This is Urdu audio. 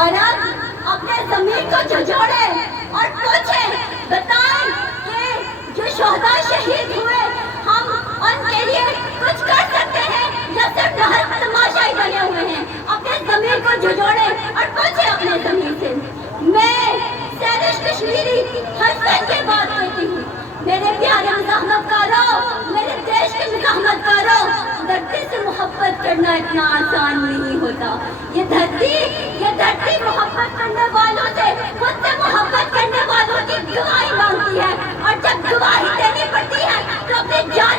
اور اب اپنے ضمیر کو جھنجھوڑے اور پوچھیں، بتائیں کہ جو شہداء شہید ہوئے ہم ان کے لیے کچھ کر سکتے ہیں یا صرف محض تماشائی بنے ہوئے ہیں؟ اپنے ضمیر کو جھنجھوڑے اور پوچھیں اپنے ضمیر سے۔ میں سینش کشمیری ہر سن یہ بات کہتی ہوں، میرے پیارے مزاحمت کاروں، میرے دیش کے مزاحمت کاروں، دھرتی سے محبت کرنا اتنا آسان نہیں ہوتا۔ یہ دھرتی محبت کرنے والوں سے، خود سے محبت کرنے والوں کی گواہی مانگتی ہے، اور جب گواہی دینی پڑتی ہے تو اپنی جان